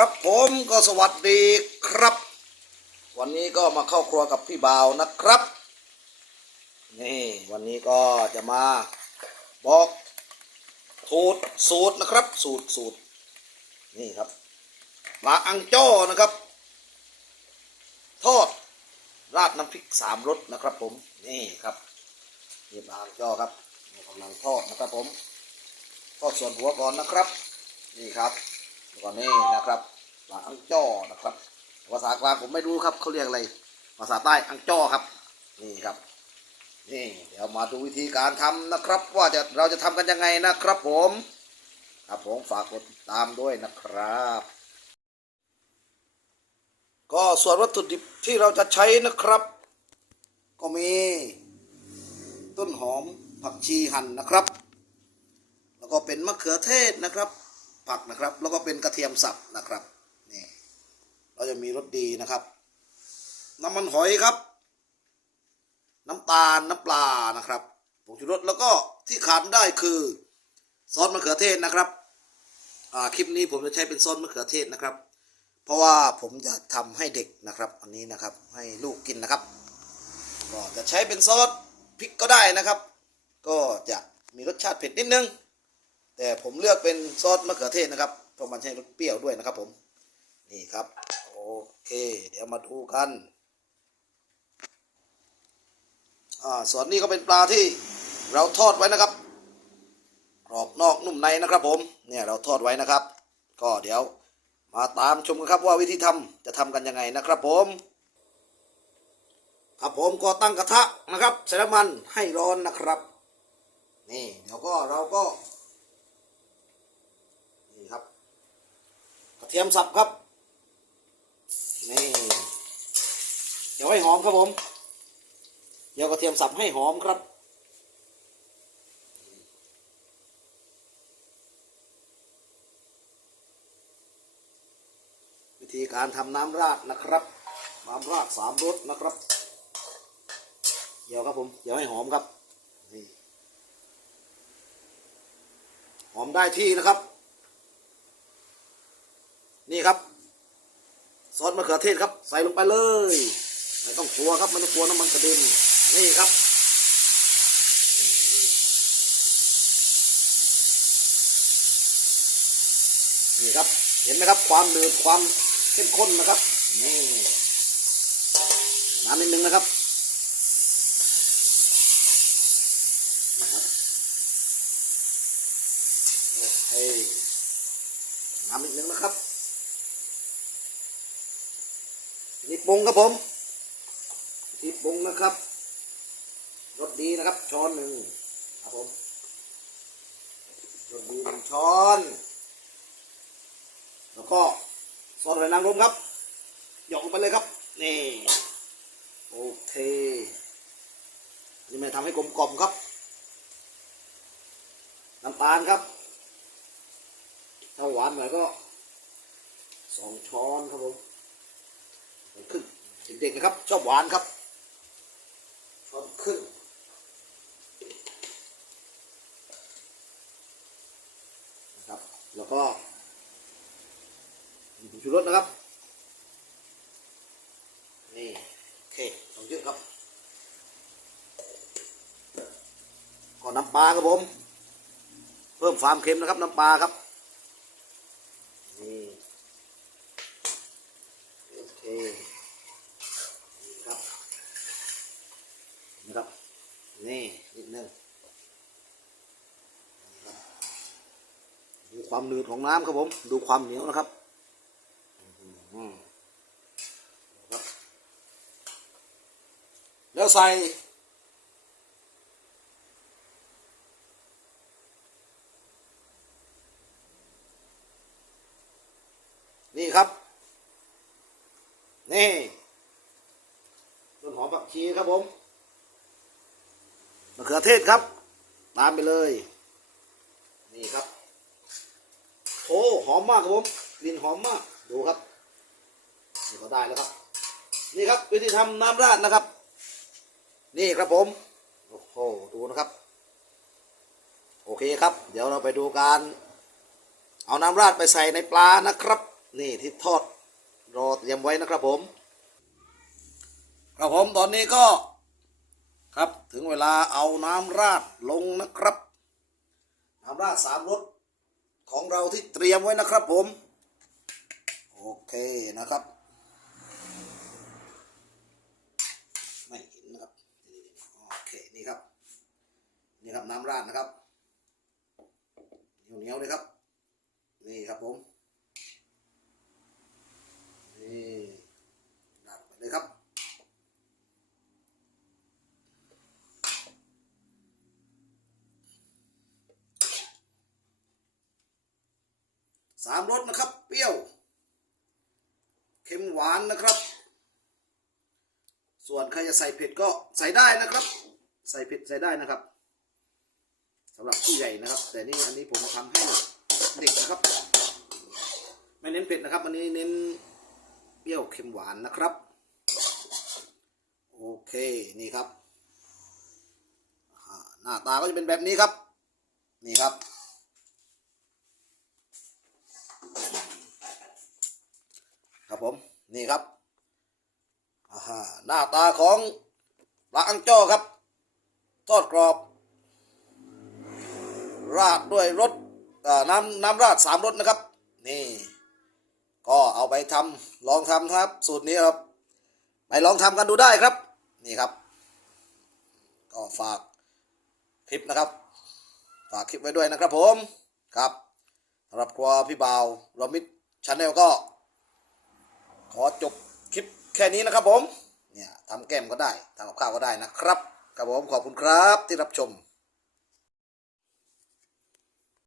ครับผมก็สวัสดีครับ วันนี้ก็มาเข้าครัวกับพี่บ่าวนะครับ นี่วันนี้ก็จะมาบอกสูตรสูตรนะครับ สูตรสูตรนี่ครับปลาอังโจ้นะครับ ทอดราดน้ำพริกสามรสนะครับ ผมนี่ครับนี่ปลาอังโจ้ครับกำลังทอดนะครับผมทอดส่วนหัวก่อนนะครับ นี่ครับ ก็นี่นะครับปลาอังจ้อนะครับ ภาษากลางผมไม่รู้ครับเขาเรียกอะไร ภาษาใต้อังจ้อครับ นี่ครับนี่เดี๋ยวมาดูวิธีการทำนะครับ ว่าจะเราจะทำกันยังไงนะครับผมครับผมฝากกดติดตามด้วยนะครับ ก็ส่วนวัตถุดิบที่เราจะใช้นะครับ ก็มี ต้นหอมผักชีหั่นนะครับ แล้วก็เป็นมะเขือเทศนะครับ ผักนะครับ แล้วก็เป็นกระเทียมสับนะครับนี่เราจะมีรสดีนะครับ น้ำมันหอยครับ น้ำตาลน้ำปลานะครับผงชูรสแล้วก็ที่ขาดไม่ได้คือซอสมะเขือเทศนะครับอ่าคลิปนี้ผมจะใช้เป็นซอสมะเขือเทศนะครับ เพราะว่าผมจะทำให้เด็กนะครับ อันนี้นะครับให้ลูกกินนะครับ ก็จะใช้เป็นซอสพริกก็ได้นะครับ ก็จะมีรสชาติเผ็ดนิดนึง แต่ผมเลือกเป็นซอสมะเขือเทศนะครับเพราะมันใช้รสเปรี้ยวด้วยนะครับ ผม นี่ครับ โอเค เดี๋ยวมาดูกันอ่าส่วนนี้ก็เป็นปลาที่เราทอดไว้นะครับกรอบนอกนุ่มในนะครับ ผมเนี่ยเราทอดไว้นะครับ ก็เดี๋ยวมาตามชมกันครับว่าวิธีทำจะทำกันยังไงนะครับ ผมครับผมก็ตั้งกระทะนะครับใส่น้ำมันให้ร้อนนะครับ นี่เดี๋ยวก็เราก็ นี่ครับ ก ระเทียมสับครับ นี่ เดี๋ยวให้หอมครับผม เดี๋ยวกระเทียมสับให้หอมครับ วิธีการทำน้ำราดนะครับ น้ำราดสามรสนะครับ เดี๋ยวครับผม เดี๋ยวให้หอมครับ นี่ หอมได้ที่นะครับ นี่ครับซอสมะเขือเทศครับ ใส่ลงไปเลยไม่ต้องกลัวครับไม่ต้องกลัวน้ำมันกระเด็นนี่ครับนี่ครับ เห็นไหมครับ ความหนืดความเข้มข้นนะครับนี่น้ำนิดนึงนะครับนะครับโอเคน้ำนิดนึงนะครับ นี่ปรุงครับผมที่ปรุงนะครับรสดีนะครับ ช้อนหนึ่งครับผมรสดีหนึ่งช้อน แล้วก็ซอสหอยนางรมครับหยอกลงไปเลยครับ นี่โอเคนี่มันทำให้กลมกล่อมครับน้ำตาลครับ ถ้าหวานหน่อยก็สองช้อนครับผม ครึ่งเด็กๆนะครับ ชอบหวานครับช้อนครึ่งนะครับ แล้วก็ผงชูรสนะครับ นี่โอเคต้องเยอะครับก็น้ำปลาครับผม เพิ่มความเค็มนะครับน้ำปลาครับ นี่โอเค ครับนะครับ นี่นิดนึงดูความหนืดของน้ำครับผม ดูความเหนียวนะครับอืมครับแล้วใส่นี่ครับ นี่ต้นหอมผักชีครับผม มะเขือเทศครับ ตามไปเลย นี่ครับโอ้หอมมากครับผมกลิ่นหอมมากดูครับนี่ก็ได้แล้วครับ นี่ครับวิธีทำน้ำราดนะครับ นี่ครับผมโอ้โหดูนะครับ โอเคครับ เดี๋ยวเราไปดูการเอาน้ำราดไปใส่ในปลานะครับ นี่ที่ทอดรอเตรียมไว้นะครับผม ครับผมตอนนี้ก็ ครับถึงเวลาเอาน้ำราดลงนะครับ น้ำราดสามรสของเราที่เตรียมไว้นะครับผม โอเคนะครับไม่เห็นนะครับโอเคนี่ครับนี่ครับน้ำราดนะครับเหนียวเหนียวๆเลยครับ นี่ครับผมนี่ราดไปเลยครับ สามรสนะครับ เปรี้ยว เค็มหวานนะครับ ส่วนใครจะใส่เผ็ดก็ใส่ได้นะครับ ใส่เผ็ดใส่ได้นะครับสำหรับผู้ใหญ่นะครับ แต่นี่อันนี้ผมมาทำให้เด็กนะครับ ไม่เน้นเผ็ดนะครับ อันนี้เน้นเปรี้ยวเค็มหวานนะครับ โอเคนี่ครับหน้าตาก็จะเป็นแบบนี้ครับ นี่ครับ ครับผมนี่ครับหน้าตาของปลาอังจ้อครับ ทอดกรอบ ราดด้วยรสน้ำน้ำราดสามรสนะครับ นี่ ก็เอาไปทำลองทำครับ สูตรนี้ครับไปลองทำกันดูได้ครับ นี่ครับ ก็ฝากคลิปนะครับ ฝากคลิปไว้ด้วยนะครับผมครับสำหรับครัวพี่บ่าวรมิตชาแนลก็ ขอจบคลิปแค่นี้นะครับผมเนี่ยทำแก้มก็ได้ทำกับข้าวก็ได้นะครับครับผมขอบคุณครับที่รับชม